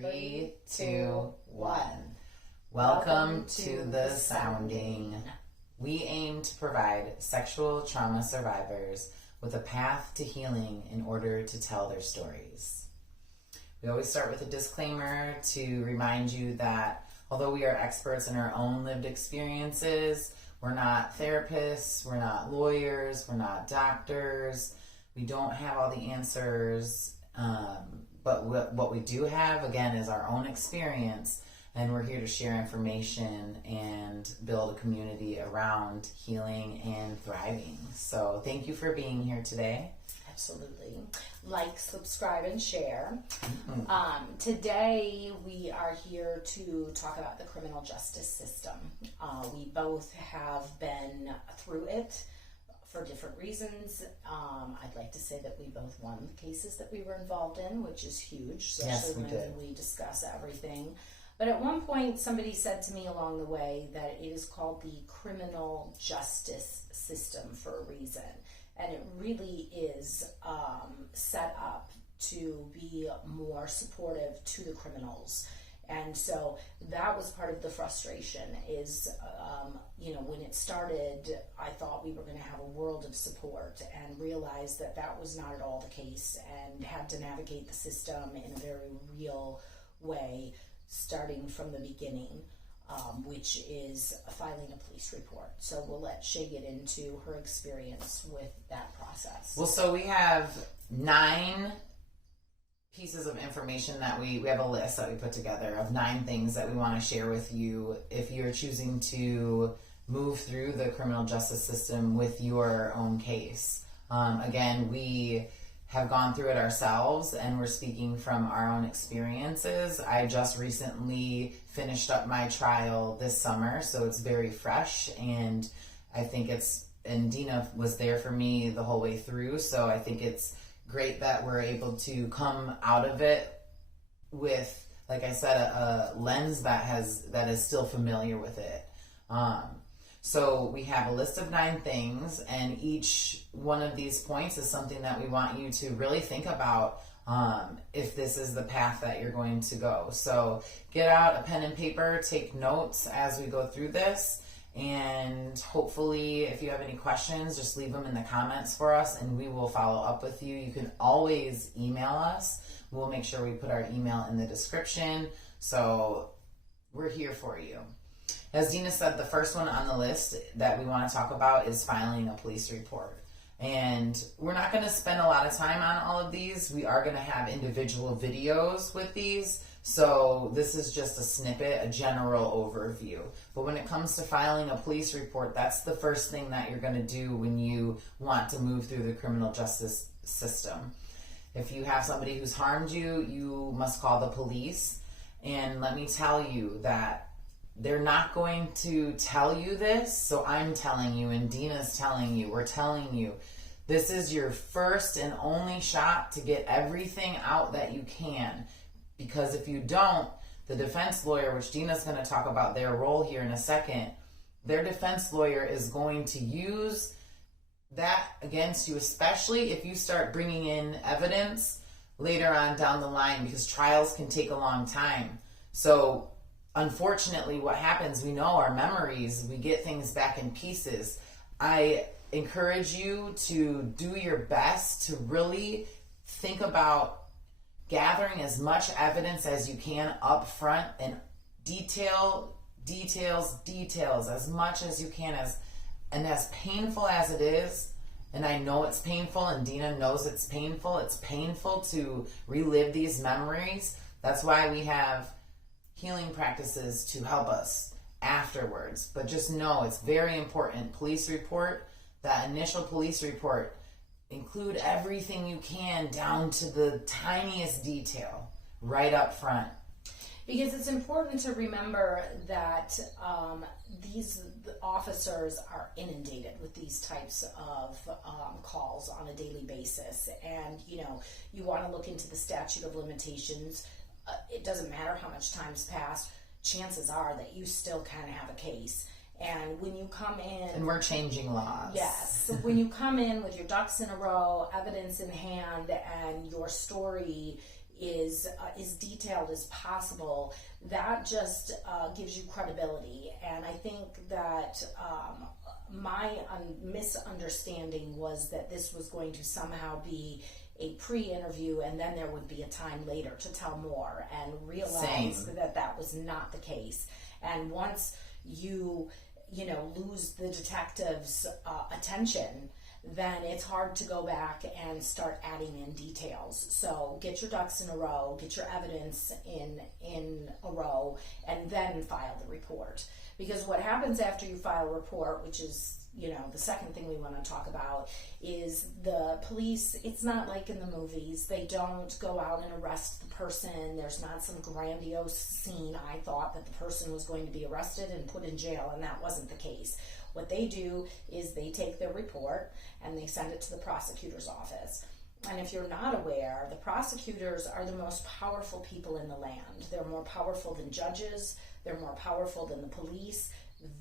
3, 2, 1. Welcome to The Sounding. We aim to provide sexual trauma survivors with a path to healing in order to tell their stories. We always start with a disclaimer to remind you that although we are experts in our own lived experiences, we're not therapists, we're not lawyers, we're not doctors, we don't have all the answers, but what we do have, again, is our own experience, and we're here to share information and build a community around healing and thriving. So thank you for being here today. Absolutely. Like, subscribe, and share. Today we are here to talk about the criminal justice system. We both have been through it for different reasons. I'd like to say that we both won the cases that we were involved in, which is huge, especially when we discuss everything. But at one point, somebody said to me along the way that it is called the criminal justice system for a reason. And it really is set up to be more supportive to the criminals. And so that was part of the frustration is, when it started, I thought we were going to have a world of support and realized that that was not at all the case and had to navigate the system in a very real way, starting from the beginning. Which is filing a police report. So we'll let Shay get into her experience with that process. Well, so we have 9 pieces of information that we have a list that we put together of 9 things that we want to share with you if you're choosing to move through the criminal justice system with your own case. Again, we have gone through it ourselves and we're speaking from our own experiences. I just recently finished up my trial this summer, so it's very fresh, and I think and Dina was there for me the whole way through, so I think it's great that we're able to come out of it with, like I said, a lens that is still familiar with it. So we have a list of 9 things, and each one of these points is something that we want you to really think about if this is the path that you're going to go. So get out a pen and paper, take notes as we go through this, and hopefully if you have any questions, just leave them in the comments for us and we will follow up with you. You can always email us. We'll make sure we put our email in the description. So we're here for you. As Dina said, the first one on the list that we want to talk about is filing a police report. And we're not going to spend a lot of time on all of these. We are going to have individual videos with these. So this is just a snippet, a general overview. But when it comes to filing a police report, that's the first thing that you're going to do when you want to move through the criminal justice system. If you have somebody who's harmed you, you must call the police. And let me tell you that they're not going to tell you this, so I'm telling you, and Dina's telling you, we're telling you, this is your first and only shot to get everything out that you can. Because if you don't, the defense lawyer, which Dina's going to talk about their role here in a second, their defense lawyer is going to use that against you, especially if you start bringing in evidence later on down the line, because trials can take a long time. So unfortunately, what happens, we know our memories, we get things back in pieces. I encourage you to do your best to really think about gathering as much evidence as you can up front and details as much as you can. And as painful as it is, and I know it's painful, and Dina knows it's painful to relive these memories. That's why we have healing practices to help us afterwards. But just know it's very important. Police report, that initial police report, include everything you can down to the tiniest detail right up front. Because it's important to remember that these officers are inundated with these types of calls on a daily basis. And, you want to look into the statute of limitations. It doesn't matter how much time's passed. Chances are that you still kind of have a case. And when you come in... And we're changing laws. Yes. So when you come in with your ducks in a row, evidence in hand, and your story is as detailed as possible, that just gives you credibility. And I think that my misunderstanding was that this was going to somehow be a pre-interview and then there would be a time later to tell more, and realized that that was not the case. And once you lose the detective's attention, then it's hard to go back and start adding in details. So get your ducks in a row, get your evidence in a row, and then file the report. Because what happens after you file a report, which is the second thing we want to talk about, is the police, it's not like in the movies. They don't go out and arrest the person. There's not some grandiose scene. I thought that the person was going to be arrested and put in jail, and that wasn't the case. What they do is they take their report and they send it to the prosecutor's office. And if you're not aware, the prosecutors are the most powerful people in the land. They're more powerful than judges. They're more powerful than the police.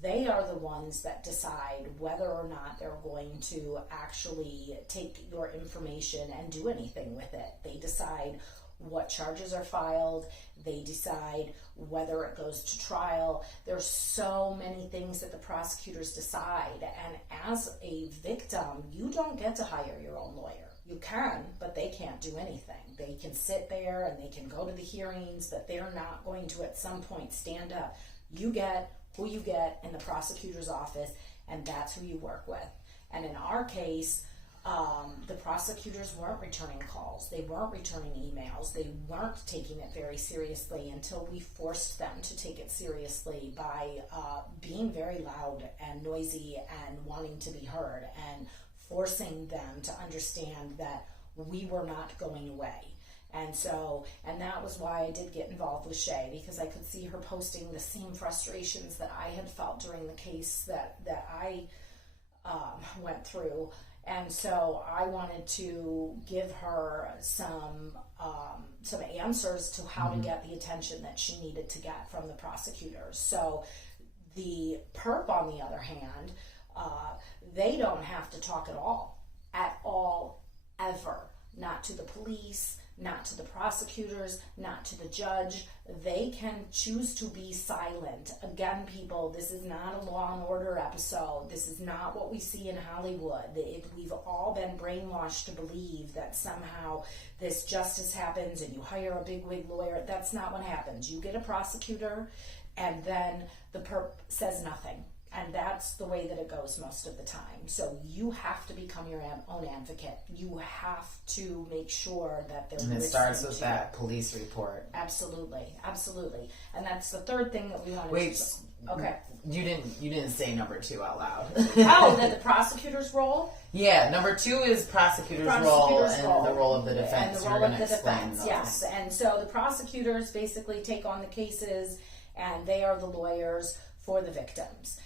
They are the ones that decide whether or not they're going to actually take your information and do anything with it. They decide what charges are filed. They decide whether it goes to trial. There's so many things that the prosecutors decide. And as a victim, you don't get to hire your own lawyer. You can, but they can't do anything. They can sit there and they can go to the hearings, but they're not going to at some point stand up. You get who you get in the prosecutor's office, and that's who you work with. And in our case, the prosecutors weren't returning calls. They weren't returning emails. They weren't taking it very seriously until we forced them to take it seriously by being very loud and noisy and wanting to be heard, and forcing them to understand that we were not going away. And that was why I did get involved with Shay, because I could see her posting the same frustrations that I had felt during the case that I went through. And so I wanted to give her some answers to how to get the attention that she needed to get from the prosecutors. So the perp, on the other hand, they don't have to talk at all, ever. Not to the police, not to the prosecutors, not to the judge. They can choose to be silent. Again, people, this is not a Law and Order episode. This is not what we see in Hollywood. We've all been brainwashed to believe that somehow this justice happens and you hire a bigwig lawyer. That's not what happens. You get a prosecutor and then the perp says nothing. And that's the way that it goes most of the time. So you have to become your own advocate. You have to make sure that they're listening. And it starts with that police report. Absolutely, absolutely. And that's the third thing that we wanted to. Okay. You didn't say number 2 out loud. Oh, that the prosecutor's role? Yeah, number 2 is prosecutor's role and the role of the defense. And the role of the defense, yes. And so the prosecutors basically take on the cases, and they are the lawyers for the victims.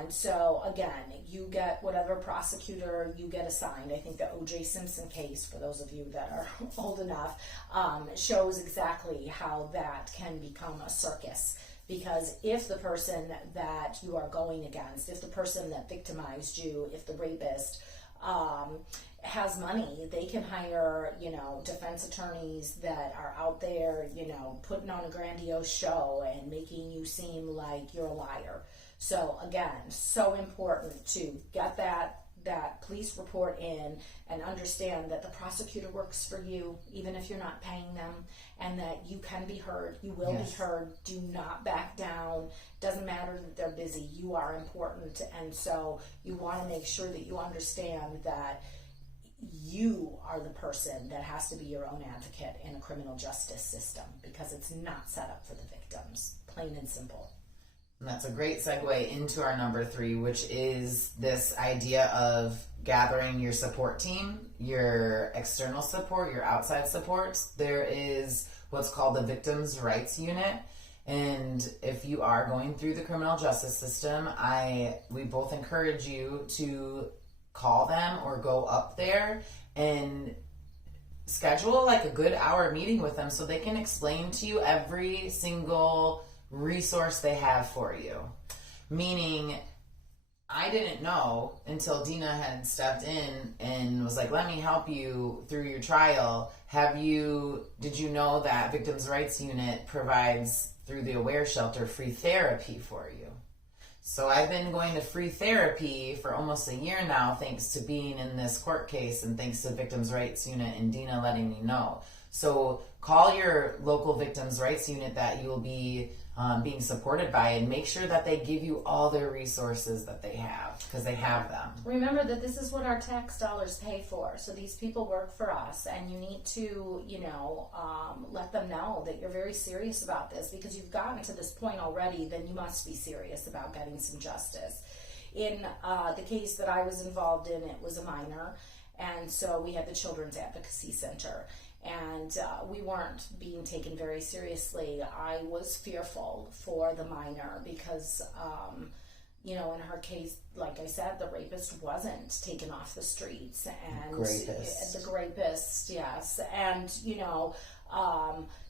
And so, again, you get whatever prosecutor you get assigned. I think the O.J. Simpson case, for those of you that are old enough, shows exactly how that can become a circus. Because if the person that you are going against, if the person that victimized you, if the rapist has money, they can hire, defense attorneys that are out there, putting on a grandiose show and making you seem like you're a liar. So again, so important to get that police report in and understand that the prosecutor works for you, even if you're not paying them, and that you can be heard, you will be heard. Do not back down. Doesn't matter that they're busy, you are important. And so you want to make sure that you understand that you are the person that has to be your own advocate in a criminal justice system, because it's not set up for the victims, plain and simple. And that's a great segue into our number 3, which is this idea of gathering your support team, your external support, your outside supports. There is what's called the Victims' Rights Unit. And if you are going through the criminal justice system, we both encourage you to call them or go up there and schedule like a good hour meeting with them so they can explain to you every single resource they have for you. Meaning, I didn't know until Dina had stepped in and was like, let me help you through your trial. Did you know that Victims' Rights Unit provides, through the Aware Shelter, free therapy for you? So I've been going to free therapy for almost a year now, thanks to being in this court case and thanks to Victims' Rights Unit and Dina letting me know. So call your local Victims' Rights Unit that you'll be being supported by, and make sure that they give you all their resources that they have, because they have them. Remember that this is what our tax dollars pay for. So these people work for us, and you need to, let them know that you're very serious about this, because you've gotten to this point already. Then you must be serious about getting some justice. In the case that I was involved in, it was a minor, and so we had the Children's Advocacy Center. And we weren't being taken very seriously. I was fearful for the minor because, in her case, like I said, the rapist wasn't taken off the streets. And Grapist. The grapist, yes. And,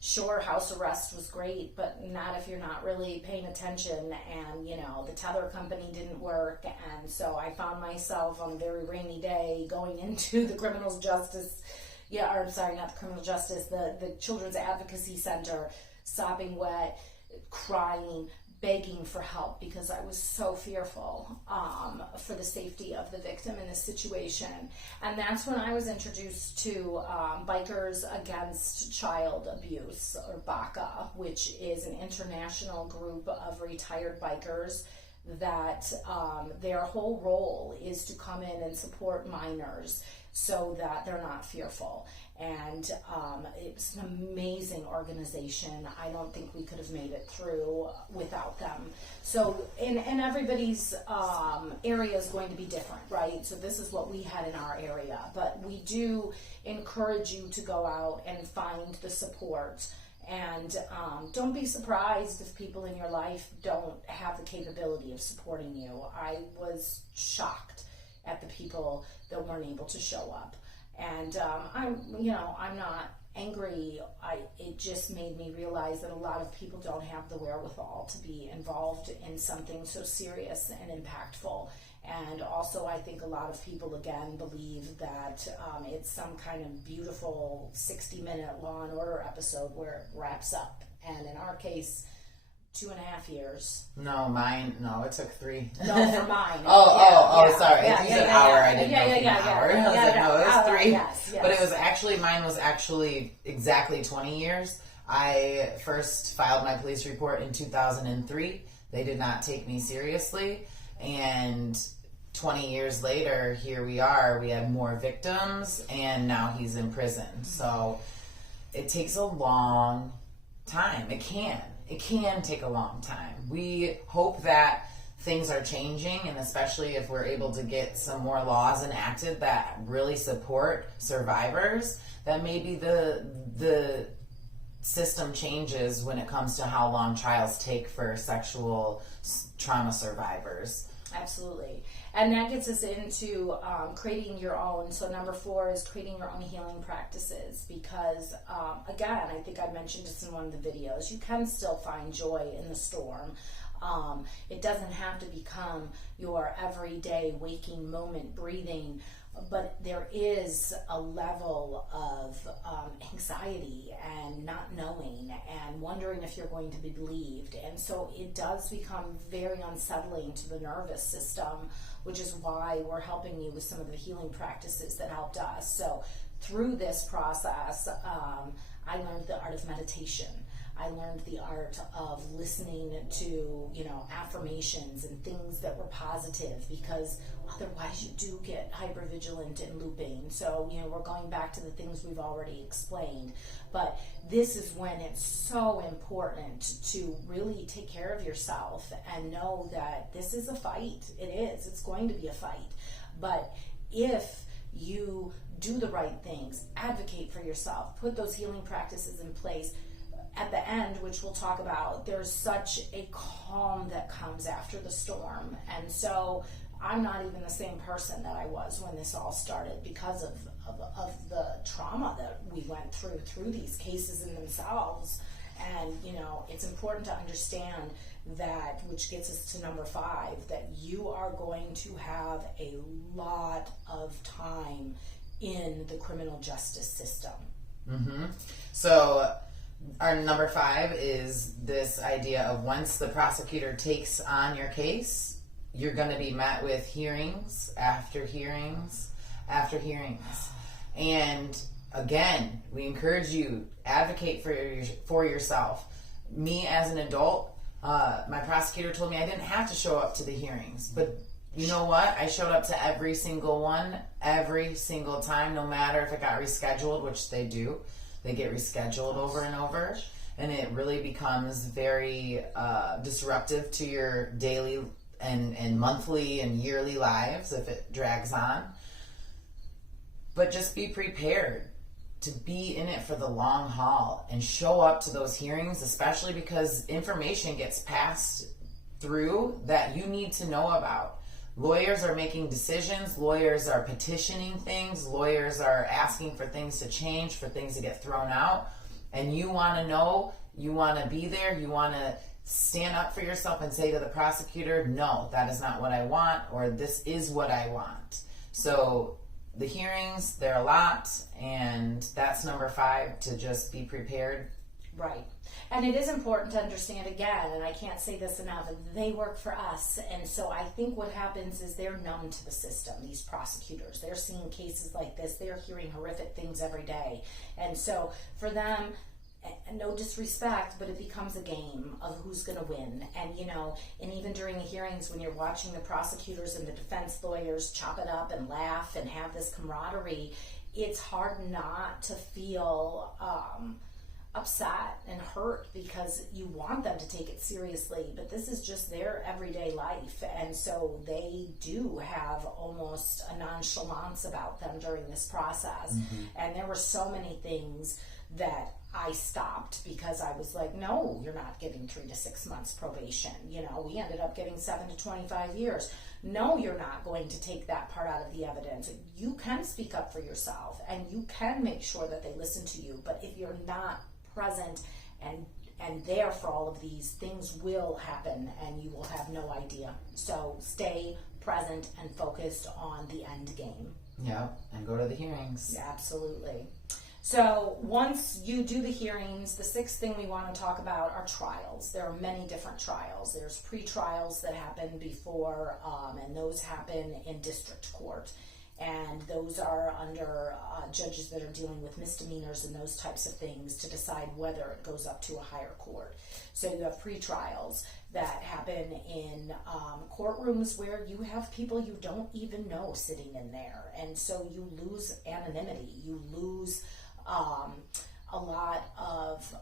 sure, house arrest was great, but not if you're not really paying attention. And, the tether company didn't work. And so I found myself on a very rainy day going into the criminal justice not the criminal justice, the Children's Advocacy Center, sopping wet, crying, begging for help, because I was so fearful for the safety of the victim in this situation. And that's when I was introduced to Bikers Against Child Abuse, or BACA, which is an international group of retired bikers that their whole role is to come in and support minors so that they're not fearful. And it's an amazing organization. I don't think we could have made it through without them. So, and everybody's area is going to be different, right? So this is what we had in our area. But we do encourage you to go out and find the support. And don't be surprised if people in your life don't have the capability of supporting you. I was shocked at the people that weren't able to show up. And I'm not angry. It just made me realize that a lot of people don't have the wherewithal to be involved in something so serious and impactful. And also, I think a lot of people, again, believe that it's some kind of beautiful 60-minute Law and Order episode where it wraps up. And in our case, 2.5 years. No, it took 3. No, for mine. Sorry. Yeah, If you said hour, I didn't know if you meant hour. I was like, no, it was 3. Yes. But mine was actually exactly 20 years. I first filed my police report in 2003. They did not take me seriously. And 20 years later, here we are. We had more victims, and now he's in prison. So it takes a long time. It can take a long time. We hope that things are changing, and especially if we're able to get some more laws enacted that really support survivors, that maybe the system changes when it comes to how long trials take for sexual trauma survivors. Absolutely. And that gets us into creating your own. So number 4 is creating your own healing practices, because again, I think I mentioned this in one of the videos, you can still find joy in the storm. It doesn't have to become your everyday waking moment breathing, but there is a level of anxiety and not knowing and wondering if you're going to be believed. And so it does become very unsettling to the nervous system, which is why we're helping you with some of the healing practices that helped us. So through this process, I learned the art of meditation. I learned the art of listening to, affirmations and things that were positive, because otherwise you do get hypervigilant and looping. So, we're going back to the things we've already explained. But this is when it's so important to really take care of yourself and know that this is a fight. It is. It's going to be a fight. But if you do the right things, advocate for yourself, put those healing practices in place, at the end, which we'll talk about, there's such a calm that comes after the storm. And so I'm not even the same person that I was when this all started, because of the trauma that we went through these cases in themselves. And, you know, it's important to understand that, which gets us to number 5, that you are going to have a lot of time in the criminal justice system. So our number 5 is this idea of once the prosecutor takes on your case, you're going to be met with hearings after hearings after hearings. And again, we encourage you, advocate for yourself. Me as an adult, my prosecutor told me I didn't have to show up to the hearings, but you know what? I showed up to every single one, every single time, no matter if it got rescheduled, which they do. They get rescheduled over and over, and it really becomes very disruptive to your daily and monthly and yearly lives if it drags on. But just be prepared to be in it for the long haul and show up to those hearings, especially because information gets passed through that you need to know about. Lawyers are making decisions, lawyers are petitioning things, lawyers are asking for things to change, for things to get thrown out, and you want to know, you want to be there, you want to stand up for yourself and say to the prosecutor, no, that is not what I want, or this is what I want. So the hearings, they're a lot, and that's number 5, to just be prepared. Right. And it is important to understand, again, and I can't say this enough, they work for us. And so I think what happens is they're numb to the system, these prosecutors. They're seeing cases like this. They're hearing horrific things every day. And so for them, no disrespect, but it becomes a game of who's going to win. And, you know, and even during the hearings, when you're watching the prosecutors and the defense lawyers chop it up and laugh and have this camaraderie, it's hard not to feel upset and hurt, because you want them to take it seriously, but this is just their everyday life, and so they do have almost a nonchalance about them during this process. And there were so many things that I stopped because I was like, no, you're not getting 3 to 6 months probation. You know, we ended up getting 7 to 25 years. No, you're not going to take that part out of the evidence. You can speak up for yourself, and you can make sure that they listen to you, but if you're not present and there for all of these, things will happen and you will have no idea. So stay present and focused on the end game. Yeah, and go to the hearings. Yeah, absolutely. So once you do the hearings, the 6th thing we want to talk about are trials. There are many different trials. There's pre-trials that happen before, and those happen in district court. And those are under judges that are dealing with misdemeanors and those types of things to decide whether it goes up to a higher court. So you have pre-trials that happen in courtrooms where you have people you don't even know sitting in there. And so you lose anonymity. You lose a lot of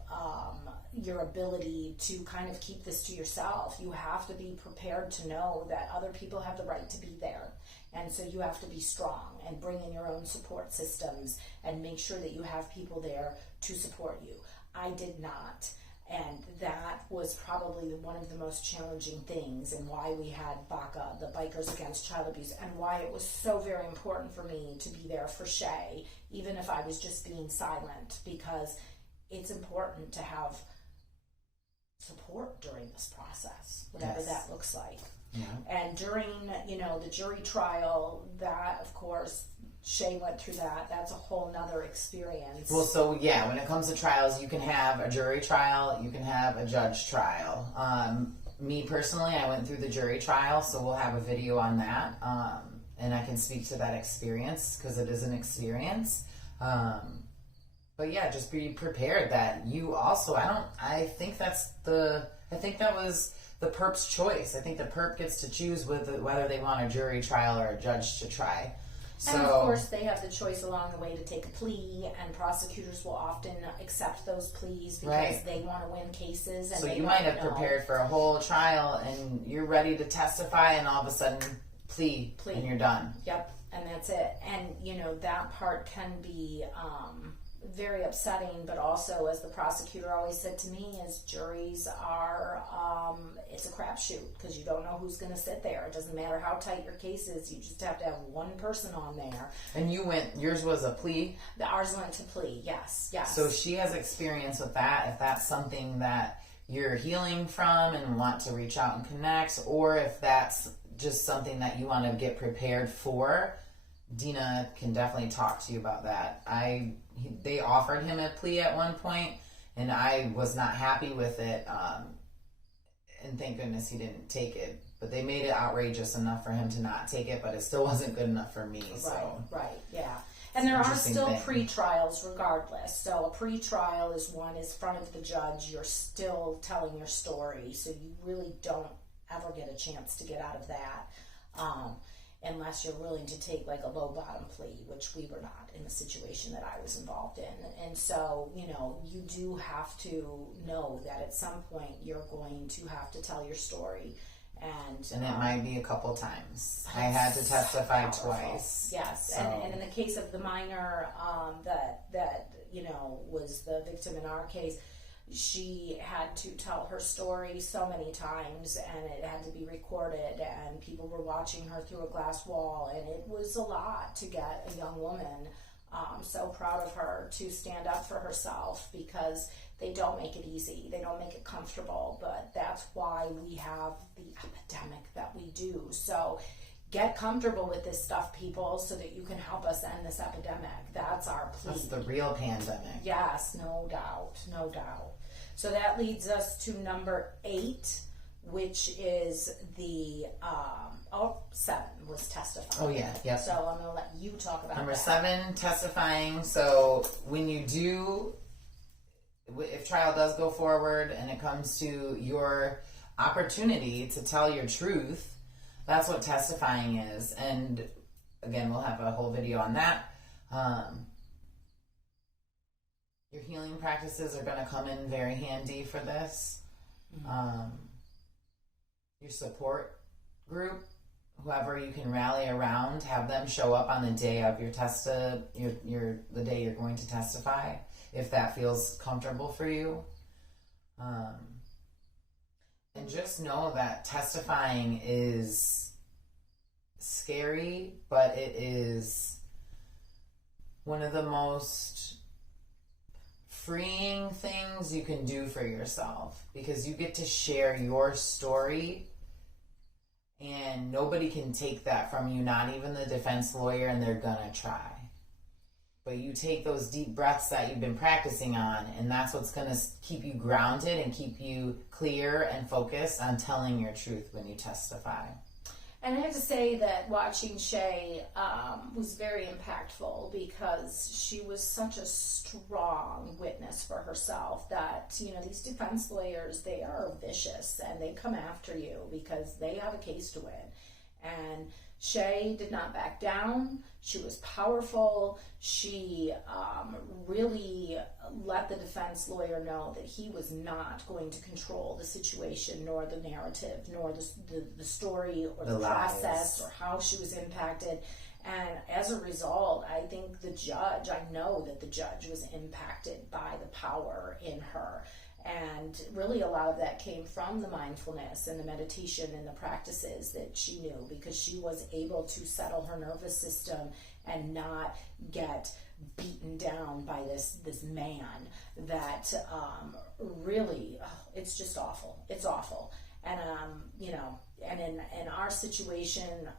your ability to kind of keep this to yourself. You have to be prepared to know that other people have the right to be there. And so you have to be strong and bring in your own support systems and make sure that you have people there to support you. I did not. And that was probably one of the most challenging things, and why we had BACA, the Bikers Against Child Abuse, and why it was so very important for me to be there for Shay, even if I was just being silent, because it's important to have support during this process, whatever that looks like. Yeah. And during, you know, the jury trial, that, of course, Shay went through that. That's a whole nother experience. Well, so yeah, when it comes to trials, you can have a jury trial, you can have a judge trial. Me personally, I went through the jury trial, so we'll have a video on that, and I can speak to that experience because it is an experience. But yeah, just be prepared that you also, I think that was the perp's choice. I think the perp gets to choose whether they want a jury trial or a judge to try. So, and of course, they have the choice along the way to take a plea, and prosecutors will often accept those pleas because they want to win cases. And so you might have prepared for a whole trial, and you're ready to testify, and all of a sudden, plea. And you're done. Yep, and that's it. And, you know, that part can be very upsetting, but also, as the prosecutor always said to me, is juries are, it's a crapshoot because you don't know who's going to sit there. It doesn't matter how tight your case is, you just have to have one person on there. And yours was a plea? Ours went to plea, yes. So she has experience with that. If that's something that you're healing from and want to reach out and connect, or if that's just something that you want to get prepared for, Dina can definitely talk to you about that. They offered him a plea at one point, and I was not happy with it, and thank goodness he didn't take it. But they made it outrageous enough for him to not take it, but it still wasn't good enough for me. Right, yeah. And there are still pre-trials regardless. So a pre-trial is front of the judge. You're still telling your story, so you really don't ever get a chance to get out of that. Unless you're willing to take like a low bottom plea, which we were not in the situation that I was involved in. And so, you do have to know that at some point you're going to have to tell your story. And it might be a couple times. I had to testify twice. Yes, so. And in the case of the minor that was the victim in our case, she had to tell her story so many times, and it had to be recorded, and people were watching her through a glass wall, and it was a lot to get a young woman. So proud of her to stand up for herself, because they don't make it easy. They don't make it comfortable, but that's why we have the epidemic that we do. So get comfortable with this stuff, people, so that you can help us end this epidemic. That's our plea. That's the real pandemic. Yes, no doubt. So that leads us to number 8, which is the 7 was testifying. Oh yeah, yep. So I'm going to let you talk about number that. 7, testifying. So when you do, if trial does go forward and it comes to your opportunity to tell your truth, that's what testifying is. And again, we'll have a whole video on that. Your healing practices are going to come in very handy for this. Mm-hmm. Your support group, whoever you can rally around, have them show up on the day of your the day you're going to testify, if that feels comfortable for you. And just know that testifying is scary, but it is one of the most freeing things you can do for yourself, because you get to share your story and nobody can take that from you, not even the defense lawyer, and they're gonna try. But you take those deep breaths that you've been practicing on, and that's what's gonna keep you grounded and keep you clear and focused on telling your truth when you testify. And I have to say that watching Shay was very impactful, because she was such a strong witness for herself that, these defense lawyers, they are vicious and they come after you because they have a case to win. And Shay did not back down. She was powerful. She really let the defense lawyer know that he was not going to control the situation, nor the narrative, nor the story, or the process, or how she was impacted. And as a result, I know that the judge was impacted by the power in her. And really a lot of that came from the mindfulness and the meditation and the practices that she knew, because she was able to settle her nervous system and not get beaten down by this man that really, it's just awful. It's awful. And, and in our situation,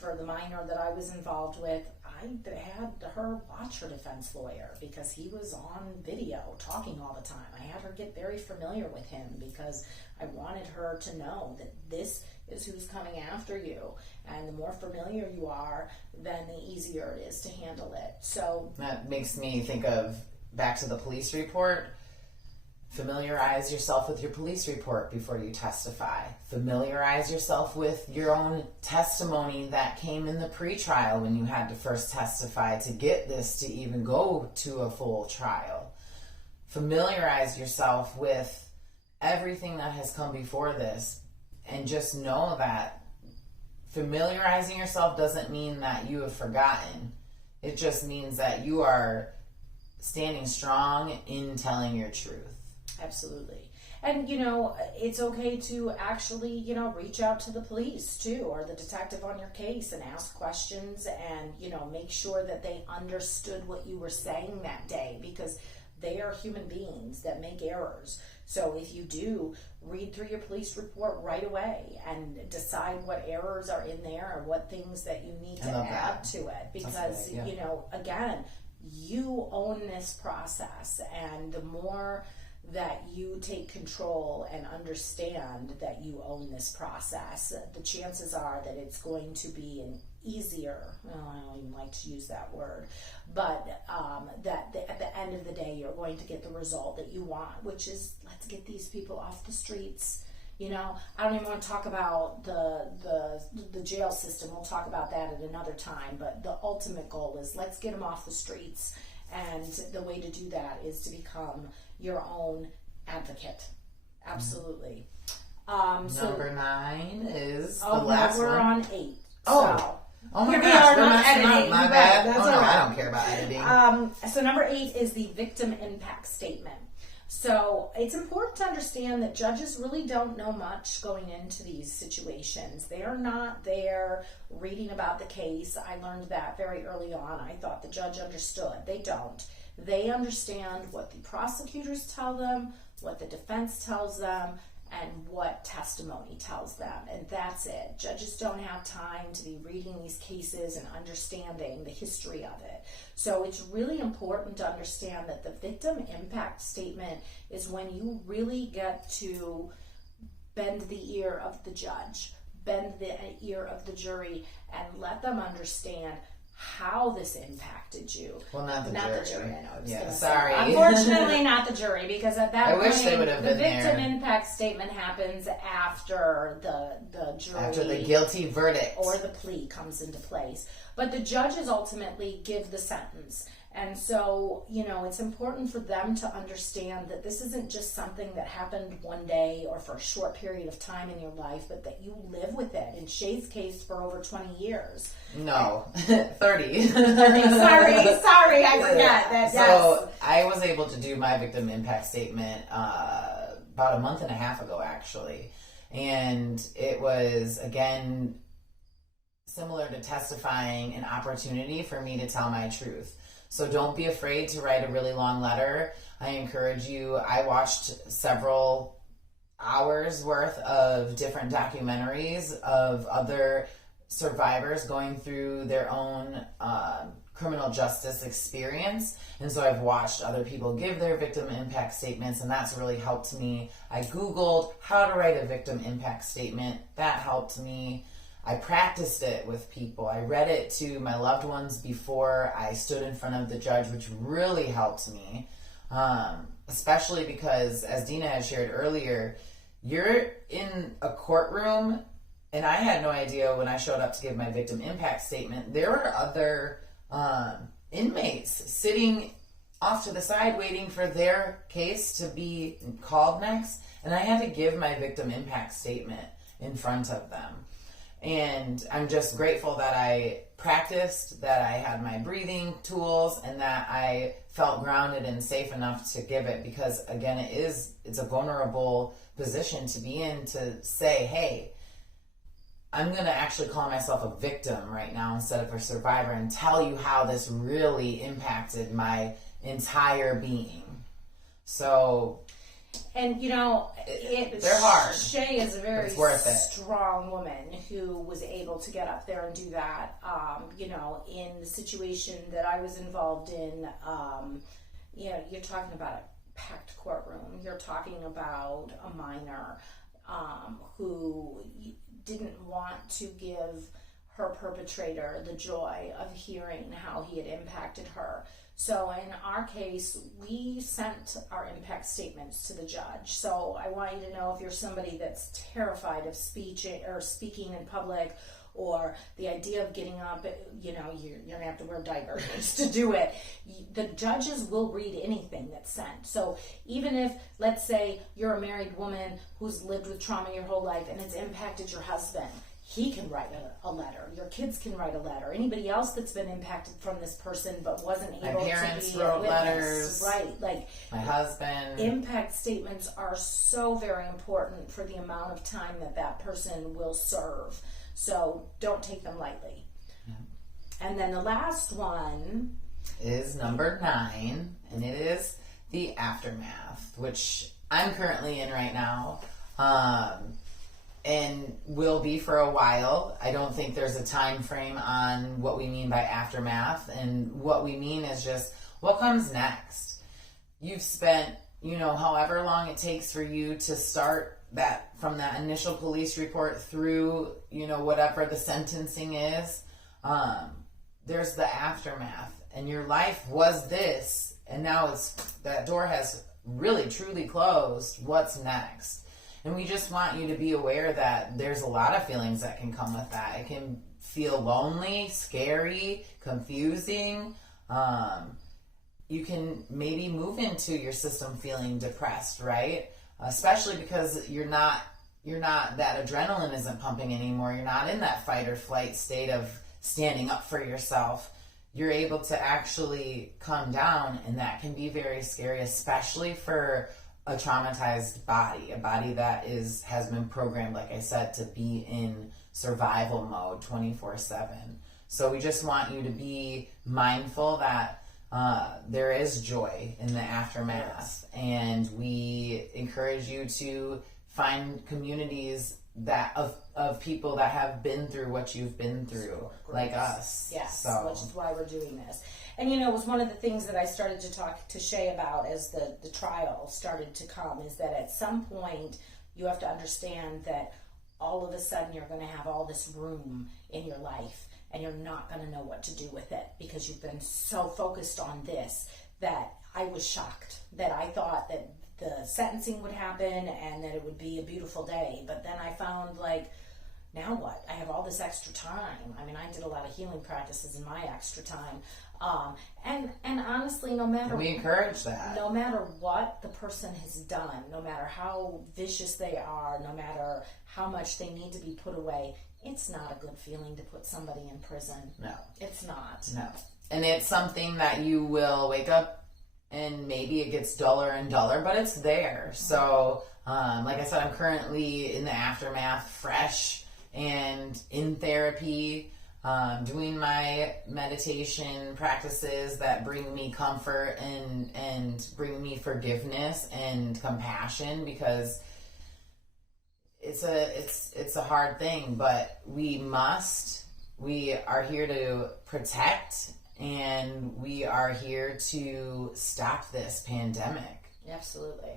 for the minor that I was involved with, I had her watch her defense lawyer because he was on video talking all the time. I had her get very familiar with him because I wanted her to know that this is who's coming after you. And the more familiar you are, then the easier it is to handle it. So that makes me think of back to the police report. Familiarize yourself with your police report before you testify. Familiarize yourself with your own testimony that came in the pre-trial when you had to first testify to get this to even go to a full trial. Familiarize yourself with everything that has come before this, and just know that familiarizing yourself doesn't mean that you have forgotten. It just means that you are standing strong in telling your truth. Absolutely. And, you know, it's okay to actually, you know, reach out to the police too, or the detective on your case, and ask questions and, you know, make sure that they understood what you were saying that day, because they are human beings that make errors. So if you do, read through your police report right away and decide what errors are in there or what things that you need to add to it. Because, you know, again, you own this process, and the more that you take control and understand that you own this process, the chances are that it's going to be an easier, well, I don't even like to use that word, but at the end of the day, you're going to get the result that you want, which is, let's get these people off the streets. You know, I don't even want to talk about the jail system. We'll talk about that at another time, but the ultimate goal is, let's get them off the streets. And the way to do that is to become your own advocate. Absolutely. Number 9 is the last we're one. On 8. Oh my here gosh, we are, we're not messing editing. up. My bad. That's Oh all no, right. I don't care about editing. So number 8 is the victim impact statement. So it's important to understand that judges really don't know much going into these situations. They are not there reading about the case. I learned that very early on. I thought the judge understood. They don't. They understand what the prosecutors tell them, what the defense tells them, and what testimony tells them. And that's it. Judges don't have time to be reading these cases and understanding the history of it. So it's really important to understand that the victim impact statement is when you really get to bend the ear of the judge, bend the ear of the jury, and let them understand how this impacted you. Well, not the jury. I know. Yeah, sorry. Unfortunately, not the jury, because at that point, wish they would have the been victim there. impact statement happens after the jury, After the guilty verdict, or the plea comes into place. But the judges ultimately give the sentence. And so, you know, it's important for them to understand that this isn't just something that happened one day or for a short period of time in your life, but that you live with it. In Shay's case, for over 20 years. No, 30. sorry, I forgot that. So I was able to do my victim impact statement about a month and a half ago, actually. And it was, again, similar to testifying, an opportunity for me to tell my truth. So don't be afraid to write a really long letter. I encourage you. I watched several hours worth of different documentaries of other survivors going through their own criminal justice experience. And so I've watched other people give their victim impact statements, and that's really helped me. I Googled how to write a victim impact statement. That helped me. I practiced it with people. I read it to my loved ones before I stood in front of the judge, which really helped me, especially because, as Dina had shared earlier, you're in a courtroom, and I had no idea when I showed up to give my victim impact statement, there were other inmates sitting off to the side waiting for their case to be called next, and I had to give my victim impact statement in front of them. And I'm just grateful that I practiced, that I had my breathing tools, and that I felt grounded and safe enough to give it, because again, it's a vulnerable position to be in, to say, hey, I'm going to actually call myself a victim right now instead of a survivor, and tell you how this really impacted my entire being. So, and you know, they're hard. Shay is a very worth it. strong woman who was able to get up there and do that. You know, in the situation that I was involved in, you know, you're talking about a packed courtroom. You're talking about a minor who didn't want to give her perpetrator the joy of hearing how he had impacted her. So in our case, we sent our impact statements to the judge. So I want you to know, if you're somebody that's terrified of speaking in public, or the idea of getting up, you know, you're going to have to wear diapers to do it. The judges will read anything that's sent. So even if, let's say, you're a married woman who's lived with trauma your whole life and it's impacted your husband, he can write a letter. Your kids can write a letter. Anybody else that's been impacted from this person but wasn't able to be parents wrote letters. Right. Like my husband. Impact statements are so very important for the amount of time that person will serve. So don't take them lightly. Yeah. And then the last one is number 9, and it is the aftermath, which I'm currently in right now. And will be for a while. I don't think there's a time frame on what we mean by aftermath, and what we mean is just what comes next. You've spent, however long it takes for you to start that, from that initial police report through, whatever the sentencing is. There's the aftermath, and your life was this, and now that door has really truly closed. What's next? And we just want you to be aware that there's a lot of feelings that can come with that. It can feel lonely, scary, confusing. You can maybe move into your system feeling depressed, right? Especially because you're not that adrenaline isn't pumping anymore. You're not in that fight or flight state of standing up for yourself. You're able to actually calm down, and that can be very scary, especially for a traumatized body, a body that has been programmed, like I said, to be in survival mode 24/7. So we just want you to be mindful that there is joy in the aftermath, and we encourage you to find communities that of people that have been through what you've been through, like us. Yes, which is why we're doing this. And it was one of the things that I started to talk to Shay about as the trial started to come, is that at some point you have to understand that all of a sudden you're going to have all this room in your life, and you're not going to know what to do with it because you've been so focused on this. That I was shocked that I thought that the sentencing would happen and that it would be a beautiful day, but then I found, now what? I have all this extra time. I mean, I did a lot of healing practices in my extra time. And honestly, we encourage that. No matter what the person has done, no matter how vicious they are, no matter how much they need to be put away, it's not a good feeling to put somebody in prison. No. It's not. No. And it's something that you will wake up and maybe it gets duller and duller, but it's there. So, like I said, I'm currently in the aftermath, fresh and in therapy, doing my meditation practices that bring me comfort and bring me forgiveness and compassion, because it's a hard thing, but we are here to protect, and we are here to stop this pandemic. Absolutely.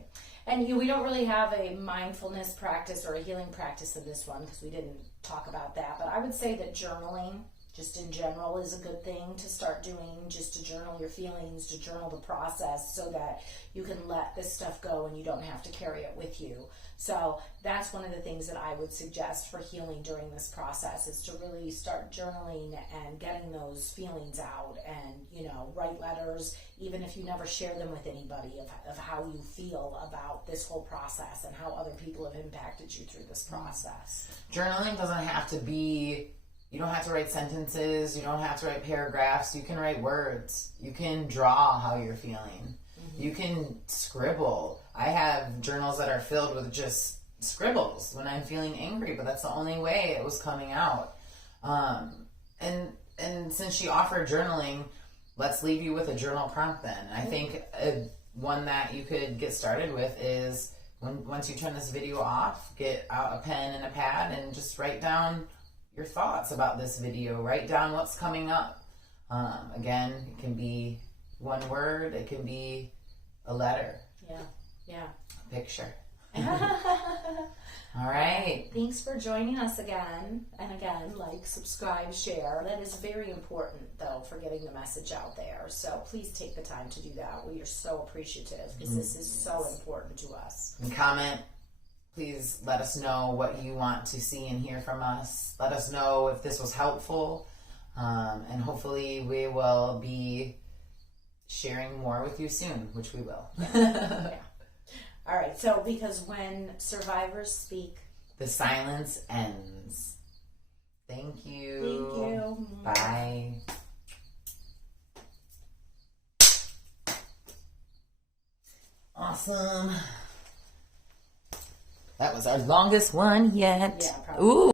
And we don't really have a mindfulness practice or a healing practice in this one because we didn't talk about that. But I would say that journaling, just in general, is a good thing to start doing, just to journal your feelings, to journal the process so that you can let this stuff go and you don't have to carry it with you. So that's one of the things that I would suggest for healing during this process, is to really start journaling and getting those feelings out, and write letters, even if you never share them with anybody, of how you feel about this whole process and how other people have impacted you through this process. Journaling doesn't have to be, you don't have to write sentences, you don't have to write paragraphs, you can write words, you can draw how you're feeling. You can scribble. I have journals that are filled with just scribbles when I'm feeling angry, but that's the only way it was coming out. And since she offered journaling, let's leave you with a journal prompt then. I think one that you could get started with is, once you turn this video off, get out a pen and a pad and just write down your thoughts about this video. Write down what's coming up. Again, it can be one word, it can be a letter. Yeah. A picture. All right. Thanks for joining us again. And again, subscribe, share. That is very important, though, for getting the message out there. So please take the time to do that. We are so appreciative because this is so important to us. And comment. Please let us know what you want to see and hear from us. Let us know if this was helpful. And hopefully we will be sharing more with you soon, which we will. Yeah. All right. So, because when survivors speak, the silence ends. Thank you. Thank you. Bye. Awesome. That was our longest one yet. Yeah, probably. Ooh.